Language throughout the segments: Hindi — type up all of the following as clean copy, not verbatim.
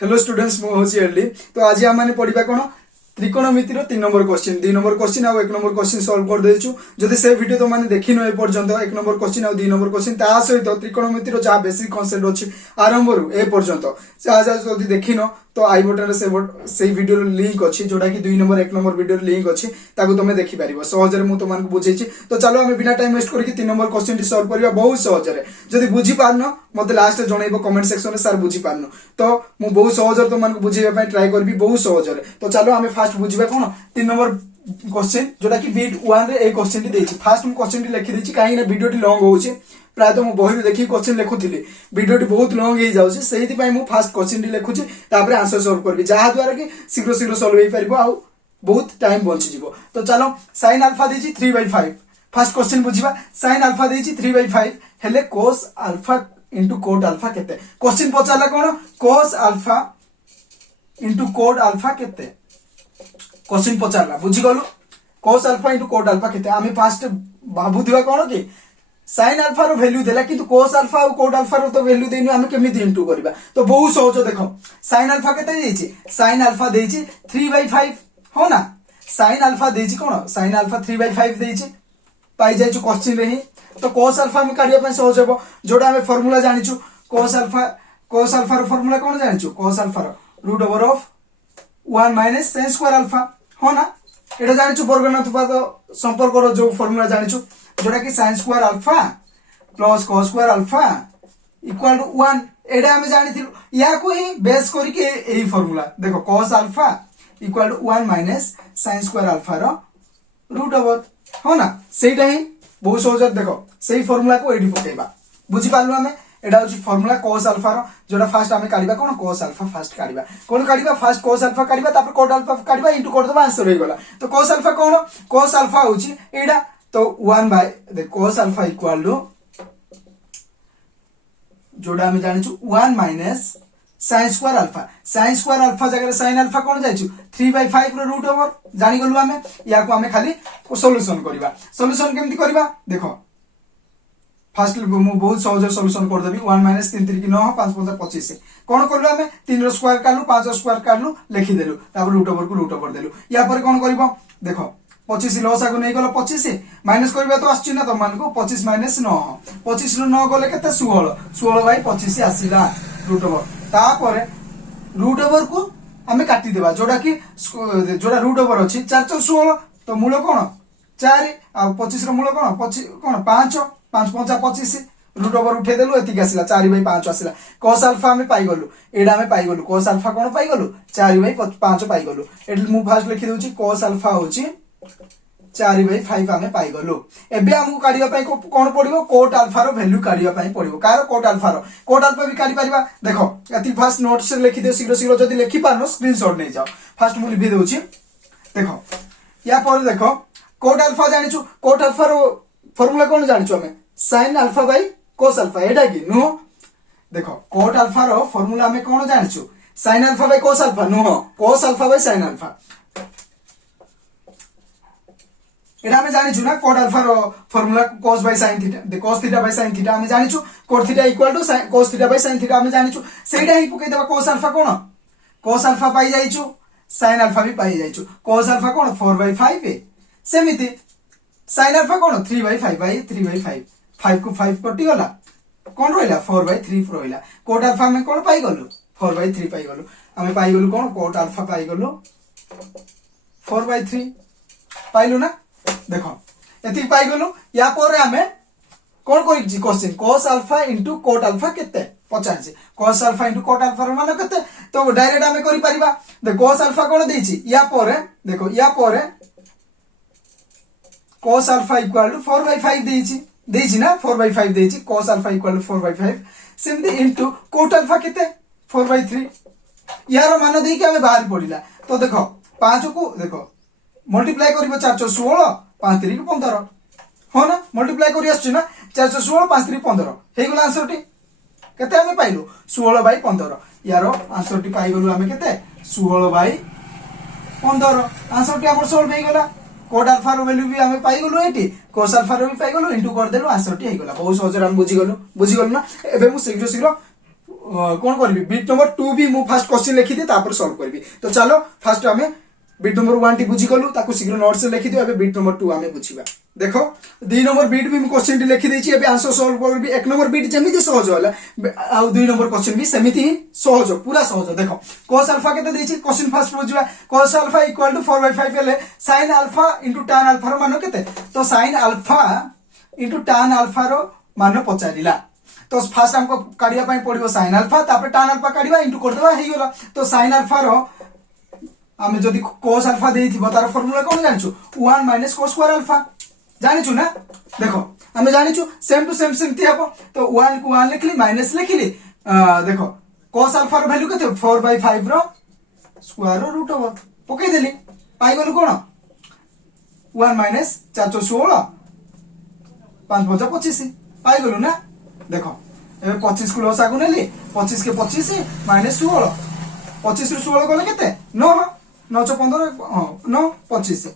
हेलो स्टूडेंट्स मु होची एली। तो आज हम माने पढिबा कोन त्रिकोणमितिर 3 नंबर क्वेश्चन 2 नंबर क्वेश्चन आ 1 नंबर क्वेश्चन सॉल्व कर देछु। जदि से वीडियो तो माने देखिनो ए पर्यंत 1 नंबर क्वेश्चन आ 2 नंबर क्वेश्चन ता सहित त्रिकोणमितिर जा बेसिक कांसेप्ट अछि आरंभ रु ए पर्यंत जा जदि देखिनो तो आई बटन से वीडियो लिंक अछि जोडा कि 2 नंबर 1 नंबर वीडियो लिंक अछि ताको तुमे देखि परिबो सहजरे मु तुमन को बुझेछि। तो चलो हम बिना टाइम वेस्ट करके 3 नंबर क्वेश्चन सॉल्व करिया बहुत सहजरे। जदि बुझी पारनो मते लास्ट जणैबो कमेंट सेक्शन में सर बुझी पारनो तो मु बहुत सहजरे तुमन को बुझेबा पय ट्राई करबी बहुत सहजरे। तो चलो हम फास्ट बुझिबा कोन 3 नंबर क्वेश्चन जोडा कि बीट 1 रे ए क्वेश्चन टी देछि। फास्ट मु क्वेश्चन टी लिखि देछि काहे ना वीडियो टी लॉन्ग होछि प्राय तो मु बहिर देखि क्वेश्चन लिखुथिली वीडियो टी बहुत लॉन्ग हे जाउछि सेहिति पय मु फास्ट क्वेश्चन टी लिखुछि तापर आंसर सॉल्व करबी जहा द्वारा कि शीघ्र शीघ्र सॉल्व हे परिबो आ बहुत टाइम बंची जिवो। तो चलो sin अल्फा देछि 3/5 फर्स्ट क्वेश्चन बुझिबा। sin अल्फा देछि 3/5 हेले cos alpha into cot alpha केते क्वेश्चन पचाला कोन cos alpha into cot alpha केते क्वेश्चन पचाला बुझी गलो cos alpha into cot alpha केते आमे फास्ट बाबू दिवा कोन कि sin अल्फा रो वैल्यू देला किंतु cos अल्फा और cot अल्फा रो तो वैल्यू देनी आमे केमिति इनटू करबा। तो बहुत सहज देखो sin अल्फा केते देछि sin अल्फा देछि 3/5 हो ना sin अल्फा देछि कोन sin अल्फा 3/5 देछि पाई जाइछु क्वेश्चन रे ही। तो cos अल्फा में काढिया पय सहज हेबो जोडा हमें फार्मूला जानिछु cos अल्फा रो फार्मूला कोन जानिछु cos अल्फा रो root over of 1 minus sin square alpha हो ना एटा जानिछु वर्गनानुपात संपर्क रो जो फार्मूला जानिछु जोडा कि sin square alpha plus cos square alpha equal to 1 एटा हम जानिथिलु या को ही बेस करी के एही फार्मूला देखो cos alpha equal to 1 minus sin square alpha रो रूट ओवर हो ना सेटा ही बहुत सहज देखो सही फार्मूला को एडी पकेबा बुझी पालु हमें एडा होची फार्मूला cos अल्फा रो जोडा फास्ट हमें काढिबा कोन cos अल्फा फास्ट काढिबा कोन काढिबा फास्ट cos अल्फा काढिबा तापर cot अल्फा काढिबा इनटू कर दबा आंसर हो गला। तो cos अल्फा कोन cos अल्फा होची एडा तो 1 by the cos alpha equal to जोडा हम जानिछु 1 माइनस sin स्क्वायर अल्फा जगह sin अल्फा कोन जाइछु 3/5 रो रूट ओवर जानि गलु हमें या को हमें खाली सॉल्यूशन करबा। सॉल्यूशन केमति करबा देखो फास्ट मु बहुत सहज सॉल्यूशन कर देबी 1 माइनस 3 3 की 9 5 5 25 कोन करलु हमें 3 रो स्क्वायर काढलु 5 रो स्क्वायर काढलु लिखि देलु तापर रूट ओवर को रूट ओवर देलु या पर कोन करबो देखो 25 लॉस आगु नै गलो 25 माइनस करबा तो आछि ना तमान को 25 माइनस 9 25 रो 9 गले केते 16 16 बाय 25 आसीला रूट ओवर तापर रूट ओवर को हमें काटी देबा जोडा कि जोडा रूट ओवर अछि 416 तो मूल कोन 4 आ 25 रो मूल कोन 25 कोन 5 5 5 25 रूट ओवर उठे देलु एतिक आसीला 4/5 आसीला cos अल्फा हमें पाई गलु एडा हमें पाई गलु cos अल्फा कोन पाई गलु 4/5 पाई गलु एट मु फास्ट लिखि दोछि cos अल्फा होछि 4/5 हमें पाई गलु। एबे हमकु काढिबा पय कोन पडिबो cot अल्फा रो वैल्यू काढिबा पय पडिबो कार cot अल्फा भी काढि परिबा देखो एति फास्ट नोट से लिखि दे शीघ्र शीघ्र जदी लिखि पारनो स्क्रीनशॉट नै जाओ फास्ट मु लिखि दोछि देखो या पर देखो cot अल्फा जानिछु cot अल्फा रो फार्मूला कोन जानिछु हमें sin alpha by cos alpha एडा कि नो देखो cot अल्फा रो फार्मूला हमें कोन जानिछु sin alpha by cos alpha no cos alpha by sin alpha एडा हमें जानिछु ना cot अल्फा रो formula cos by sin theta दे cos theta by sin theta हमें जानिछु cot theta equal to cos theta by sin theta हमें जानिछु सेडा ही पके देबा cos अल्फा कोन cos अल्फा पाई जाइछु sin अल्फा भी पाई जाइछु cos अल्फा कोन 4/5 ए सेमिति sin अल्फा कोन 3/5 बाय 3/5 5 को 5 कटि गला कोन रहला 4/3 रहला cot अल्फा में कोन पाई गलु 4/3 पाई गलु हमें पाई गलु कोन cot अल्फा पाई गलु 4/3 पाइलु ना देखो एति पाई गलु या पर हमें कोन करिछि question cos alpha into cot alpha केते 50 cos alpha into cot alpha रो मान केते तो डायरेक्ट हमें करि परिबा देखो cos अल्फा कोन देछि या पर देखो या पर cos अल्फा इक्वल टू 4/5 देछि ना 4/5 देछि cos alpha equal to 4/5 simply into cot alpha केते 4/3 यार मान देइ के हमें बाहर पडिला। तो देखो 5 को देखो मल्टीप्लाई करिवो 416 5 3 15 हो ना मल्टीप्लाई करि आछी ना 416 5 3 15 हे गेला आंसर टी केते हमें पाइलु 16/15 यारो आंसर टी पाइ गलु हमें केते 16/15 आंसर टी हमर सॉल्व हे गेला cot अल्फा रो वैल्यू भी हमें पाई गलु एटी cos अल्फा रो भी पाई गलु इनटू कर देलु आंसर टी हे गेला बहुत सहज हम बुझी गलु ना। एबे मु शीघ्र शीघ्र कौन करी बिट नंबर 2 भी मु फास्ट क्वेश्चन लिखि दे तापर सॉल्व करबी। तो चलो फास्ट आमे बिट नंबर 1 टी बुझी गलु ताको शीघ्र नोट से लिखि दियो। एबे बिट नंबर 2 आमे बुझीबा। देखो 2 नंबर बिट भी मु क्वेश्चन टी लिखि देछि। एबे आंसर सॉल्व करबी। 1 नंबर बिट जेमिति सहज होला आ 2 नंबर क्वेश्चन भी सेमिति ही सहज पूरा सहज। देखो cos अल्फा केते देछि क्वेश्चन फास्ट बुझिबा। cos अल्फा इक्वल टू 4/5 हेले sin अल्फा * tan अल्फा रो मान केते। तो sin अल्फा * tan अल्फा रो मान पचारिला। तो फास्ट हमको काढिया पई पड़िबो sin अल्फा तापर tan अल्फा काढिबा इनटू कर देबा हेई गेला। तो sin अल्फा रो आमे जदी cos अल्फा देइथिबो तार फार्मूला कोन जानिछु 1 - cos स्क्वायर अल्फा जानिछु ना। देखो आमे जानिछु सेम टू सेम सेमति हबो। तो 1 को 1 लिखली माइनस लिखली देखो cos अल्फा रो वैल्यू केते 4/5 रो स्क्वायर रो रूट हबो पके देली पाई गलु कोन 1 - 4 16 5 5 25 पाई गलु ना। देखो ए 25 को लसा को नेली 25 के 25 माइनस 16 25 रु 16 गले केते 9 9 15 9 25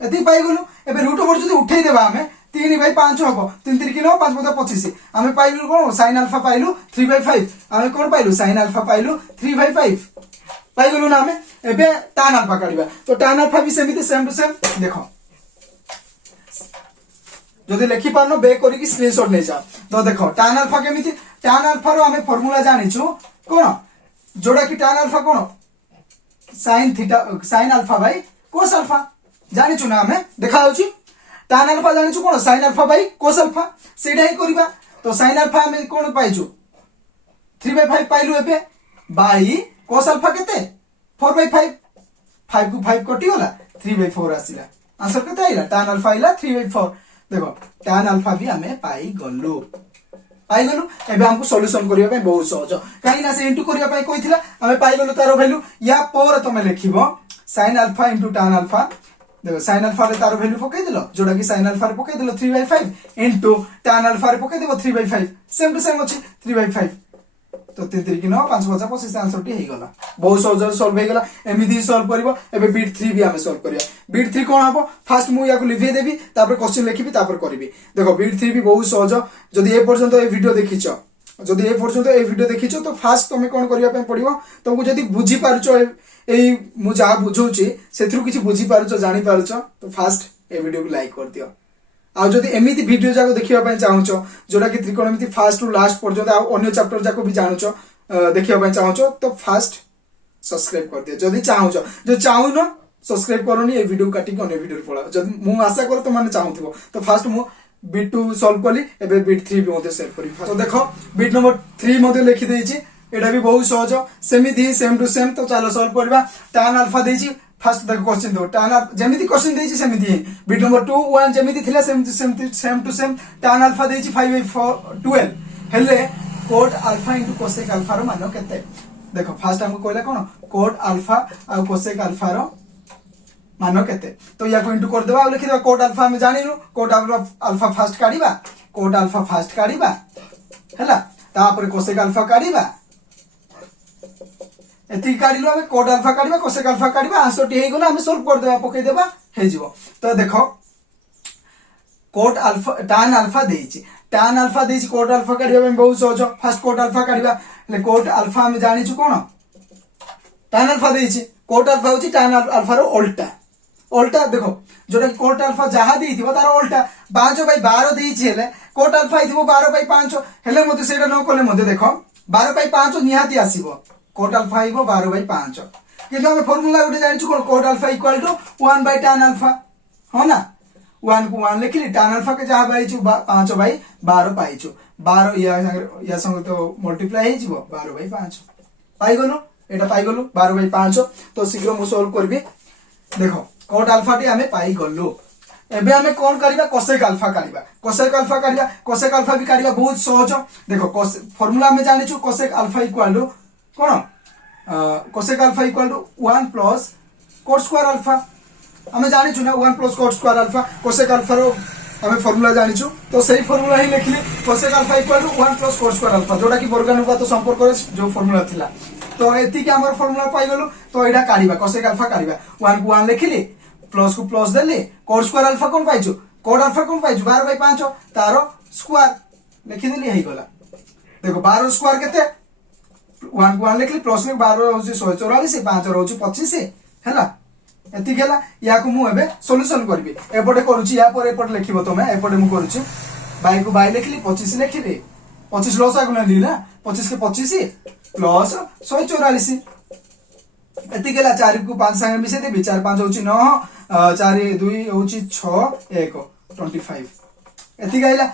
एति पाई गलु। एबे रूट ओवर जदी उठेई देबा हमें 3/5 हबो 3 3 9 5 5 25 हमें पाइलु कोन sin अल्फा पाइलु 3/5 हमें कोन पाइलु sin अल्फा पाइलु 3/5 पाई गलु ना। हमें एबे tan अल्फा काढिबा। तो tan अल्फा भी सेमिति सेम टू सेम। देखो जदि लिखि पारनो बे करी की स्क्रीनशॉट ले जा। तो देखो tan अल्फा केमिति tan अल्फा रो हमें फार्मूला जानिछु कोन जोड़ा की tan अल्फा कोन sin alpha by cos alpha जानिछु ना। हमें देखा होछि tan अल्फा जानिछु कोन sin alpha by cos alpha सेडा ही करबा। तो sin अल्फा हमें कोन पाइछु 3/5 पाइलु एबे बाय cos अल्फा केते 4/5 5 को 5 कटि होला 3/4 आसिला। आंसर केते आइला tan अल्फा आइला 3/4। देखो tan अल्फा भी हमें पाई गलु एबे हमको सॉल्यूशन करिया पे बहुत सहज काई ना से इनटू करिया पे कोइथिला हमें पाई गलु तारो वैल्यू या पर तमे लिखिबो sin अल्फा * tan अल्फा। देखो sin अल्फा रे तारो वैल्यू पके दिलो जोडा की sin अल्फा रे पके दिलो 3/5 * tan अल्फा रे पके देबो 3/5 सेम टू सेम अछि 3/5। तो 3 3 9 5 5 25 आंसर टी हे गला। बहुत सहज सॉल्व हे गला। एमिदी सॉल्व करबो। एबे बिट 3 भी हमें सॉल्व करिया। बिट 3 कोन हबो फास्ट मु या को लिखि देबी तापर क्वेश्चन लिखिबी तापर करबी। देखो बिट 3 भी बहुत सहज। जदी ए पर्यंत ए वीडियो देखिचो जदी ए पर्यंत ए वीडियो देखिचो तो फास्ट तमे कोन करिया पे पड़िबो तुमको जदी बुझी पारचो ए मु जा बुझौची सेथरु किछि बुझी पारचो जानि पारचो तो फास्ट ए वीडियो को लाइक कर दियो। आ जदी एमिति वीडियो जाको देखिबा पय चाहूचो जोडा कि त्रिकोणमिति फास्ट टू लास्ट पर्यंत आ अन्य चैप्टर जाको भी जानूचो देखिबा पय चाहूचो तो फास्ट सब्सक्राइब कर दियो। जदी चाहूचो जो चाहूनो सब्सक्राइब करनी ए वीडियो काटी अन्य वीडियो पळा जदी मु आशा कर तो माने चाहूथिबो। तो फास्ट मु बिट 2 सॉल्व कली एबे बिट 3 भी मते सेव करी। तो देखो बिट नंबर 3 मते लिखि देछि एटा भी बहुत सहज सेमिति सेम टू सेम। तो चलो सॉल्व करबा। tan अल्फा देछि फास्ट देखो क्वेश्चन दो tan जेमिति क्वेश्चन देछि सेमिति ही बिट नंबर 2 1 जेमिति थिला same to same tan alpha देछि 5/12 हेले cot अल्फा * cosec अल्फा रो मान केते। देखो फास्ट हमको कहला कोन cot अल्फा आ cosec अल्फा रो मान केते। तो या को इंटू कर देबा लिखि देबा cot अल्फा हम जानिनु cot अल्फा फास्ट काढिबा cot अल्फा फास्ट काढिबा हैला तापर cosec अल्फा काढिबा एति काढिलो हम cot अल्फा काढिबा cosec अल्फा काढिबा आंसर टी हे गेला हम सॉल्व कर देबा पके देबा हे जिवो। तो देखो cot अल्फा tan अल्फा देछि cot अल्फा काढिबा में बहुत सहज। फर्स्ट cot अल्फा काढिबा ले cot अल्फा हम जानिछु कोन tan अल्फा देछि cot अल्फा होछि tan अल्फा रो उल्टा देखो जोटा cot अल्फा जहा देइथिबो तार उल्टा 5/12 देइछि हेले cot अल्फा आइथिबो 12/5 हेले मते सेटा न कोले मते देखो 12/5 निहाती आसीबो cot अल्फा आइबो 12/5 किंतु हम फार्मूला उठे जानिछु कोन cot अल्फा = 1/tan अल्फा हो ना 1 को 1 लिखली tan अल्फा के जहा बाइछु 5/12 पाइछु 12 या संग तो मल्टीप्लाई हे जिवो 12/5 पाई गलो एटा पाई गलो 12/5। तो शीघ्र मु सॉल्व करबी। देखो cot अल्फा टी हमें पाई गलो। एबे हमें कोन करिबा cosec अल्फा काढिबा cosec अल्फा भी काढिबा बहुत सहज। देखो फार्मूला में जानिछु cosec अल्फा इक्वल टू कोन cosec alpha equal to 1 plus cot square alpha हमें जानिछु ना 1 plus cot square alpha cosec alpha रो हमें फार्मूला जानिछु। तो सही फार्मूला ही लिखली cosec alpha equal to 1 plus cot square alpha जोटा कि वर्गानुपात संपर्क रे जो फार्मूला थिला। तो एति के हमर फार्मूला पाई गलो। तो एडा काढिबा cosec अल्फा काढिबा 1 को 1 लिखली प्लस को प्लस देली cot स्क्वायर अल्फा कोन पाइछु cot अल्फा कोन पाइछु 12/5 तारो स्क्वायर लिखि देली हे गला। देखो 12 स्क्वायर केते वन को वन लिखली प्लस में 12 रोचे 144 5 रोचे 25 हैला एतिक हैला या को मु एबे सॉल्यूशन करबी एपटे करूची या पर एपटे लिखिबो तमे एपटे मु करूची बाई को बाई लिखली 25 लिखली 25 लॉस आगु नहीं ना 25 के 25 प्लस 144 एतिक हैला 4 को 5 संगे मिसे देबी 4 5 होची 9 4 2 होची 6 1 25 एतिक हैला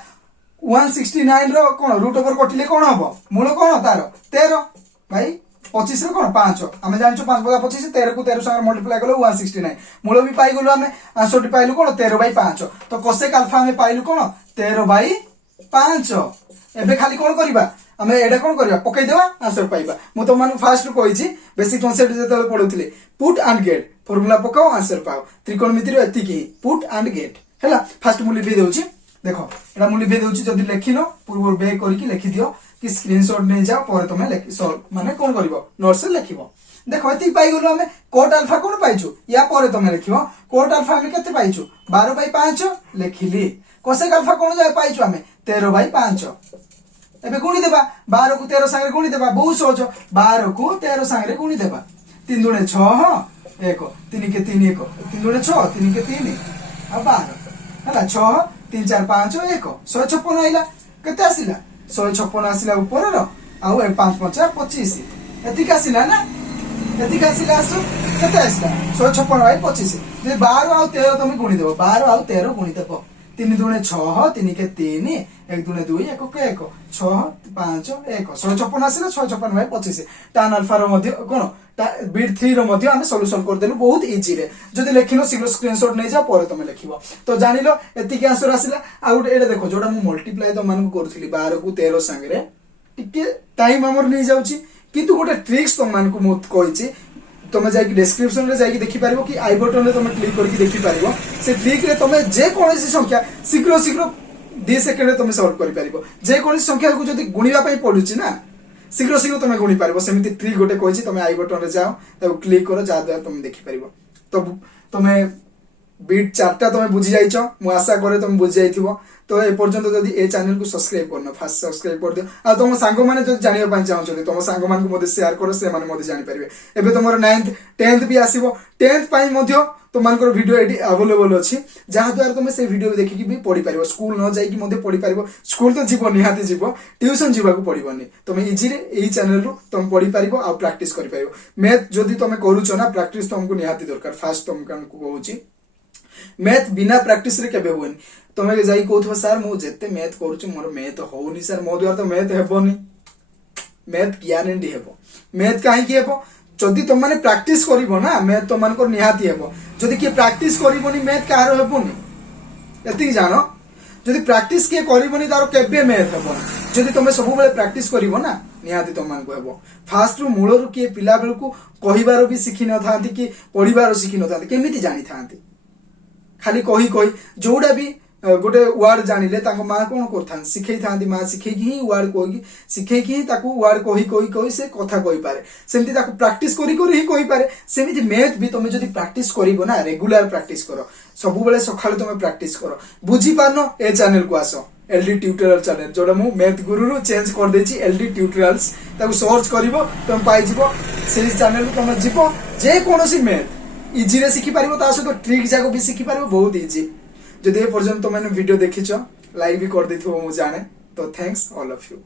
169 रो कोन रूट ओवर कटिले कोन हबो मूल कोन तार 13 भाई 25 रो कोन 5 आमे जानचो 5 बगा 25 13 को 13 संगे मल्टीप्लाई कलो 169 मूल भी पाई गलो आमे आंसर पाइलु कोन 13 बाई 5 तो कोसेक अल्फा आमे पाइलु कोन 13 बाई 5 एबे खाली कोन करबा आमे एडा कोन करबा पकई देबा आंसर पाइबा मु तो मानु फास्ट कहिछि बेसिक कांसेप्ट जेतले पढुथिले पुट एंड गेट फार्मूला पकाओ आंसर पाओ त्रिकोणमिति रो एति की पुट एंड गेट हैला फास्ट मु लिखि देउछि देखो एडा मु लिखि देउछि जदी लेखिनो पूर्व बे करके लिखि दियो कि स्क्रीनशॉट नै जाओ पर तमे माने कोन करबो नोट्स लिखिबो देखो एति पाई गलो हमें कोट अल्फा कोन पाइछु या पर तमे लिखिबो कोट अल्फा हमें केते पाइछु 12 बाई 5 लिखिली कोसेक अल्फा कोन जाय पाइछु हमें 13 बाई 5 एबे गुणी देबा 12 को 13 संगे गुणी देबा बहुत सहज 12 को 13 संगे गुणी देबा 3 दुणे 6 1 3 के 3 1 3 दुणे 6 3 के 3 आ 12 हला 6 3 4 5 1 156 आइला केते आसिला 156 आसिला ऊपर रो आ 5 5 25 एतिक आसिला ना एतिक आसिला आसु केते आसिला 156 बाई 25 जे 12 आ 13 तुम गुणी देबो 12 आ 13 गुणी देबो 3 दुणे 6 3 के 3 1 दुणे 2 1 के 1 6 5 1 156 आसिला 156 बाई 25 tan अल्फा रो मध्ये कोन बिट 3 रो मध्ये हम सॉल्यूशन कर देलु बहुत इजी रे जदी लेखिनो शीघ्र स्क्रीनशॉट नै जा पर तमे लेखिबो तो जानिलो एतिक आंसर आसिला आ गुटे एडा देखो जोडा मु मल्टीप्लाई तो मान को करथली 12 को 13 संगे टिके टाइम हमर नै जाउची किंतु गोटे ट्रिक्स तो मान को मत कहिची तमे जाई डिस्क्रिप्शन रे जाई देखि पारिबो कि आई बटन रे तमे क्लिक करके देखि पारिबो से ट्रिक रे तमे जे कोनसी संख्या शीघ्र 2 सेकंड रे तमे सॉल्व करि पारिबो जे कोनसी संख्या को जदी गुणिबा पई पडुची ना शीघ्र तमे गुणी पारिबो सेमिति ट्रिक गोटे कहिची तमे आई बटन रे जाओ ताको क्लिक करो जा द्वारा तमे देखि पारिबो तो तमे बीट चारटा तमे बुझी जाइछो मु आशा करे तमे बुझी जाइथिबो तो ए पर्यंत जदी ए चैनल को सब्सक्राइब करना फास्ट सब्सक्राइब कर दियो आ तुम सांग माने जो जानिया पाई चाहछो तुम सांग मान को मते शेयर करो से माने मते जानि परिबे एबे तुमर 9th 10th भी आसीबो 10th पाई मध्य तो मानकर वीडियो एडी अवेलेबल अछि जहा द्वारा तुम से वीडियो देखि कि भी पढी परिबो स्कूल न जाई कि मते पढी परिबो स्कूल तो जीवो निहाती जीवो ट्यूशन जीवा को पडिबोनी तुम इजी रे एई चैनल रु तुम पढी परिबो आ प्रैक्टिस करि परिबो मैथ जदी तुम करूछो ना प्रैक्टिस तुमको निहाती दरकार फास्ट तुम कान को कहूची मैथ बिना प्रैक्टिस रे केबे होनी तुम जाई कहथबो सर मु जेते मैथ करूछु मोर मैथ होउनी सर मो द्वारा तो मैथ हेबोनी मैथ ग्यारंटी हेबो मैथ काहे कि हेबो जदी तुम माने प्रैक्टिस करिवो ना मैथ तो मान को निहाती हेबो जदी कि प्रैक्टिस करिवोनी मैथ कार हेबोनी एति जानो जदी प्रैक्टिस के करिवोनी तारो केबे मैथ हेबोनी जदी तुम सब बेले प्रैक्टिस करिवो ना निहाती तुम मान को हेबो फास्ट रु मूल रु के पिला बेल को कहिबारो भी सिखि न थांती कि पढिबारो सिखि न थांती केमिति जानि थांती खाली कही जोड़ा भी गोटे वर्ड जानिले ताको मां कोन करथान सिखै थांदी मां सिखै कि वर्ड कोई सिखै कि ताको वर्ड कही से कथा कहि पारे सेमति ताको प्रैक्टिस करी ही कहि पारे सेमिति मैथ भी तुम जदी प्रैक्टिस करिवो ना रेगुलर प्रैक्टिस करो सब बेले सखाले तुम प्रैक्टिस करो बुझी पानो ए चैनल को आसो एलडी ट्यूटोरियल चैनल जोड़ा मु मैथ गुरु रु चेंज कर देछि एलडी ट्यूटोरियल्स ताको सर्च करिवो तुम पाई जिवो से चैनल को तुम जिवो जे कोनोसी मैथ इजी रे सिखि पारिबो ता सहित ट्रिक जाको भी सिखि पारिबो बहुत इजी जदि ए पर्यंत तुम वीडियो देखिछ लाइक भी कर देथिबो मु जाने तो थैंक्स ऑल ऑफ यू।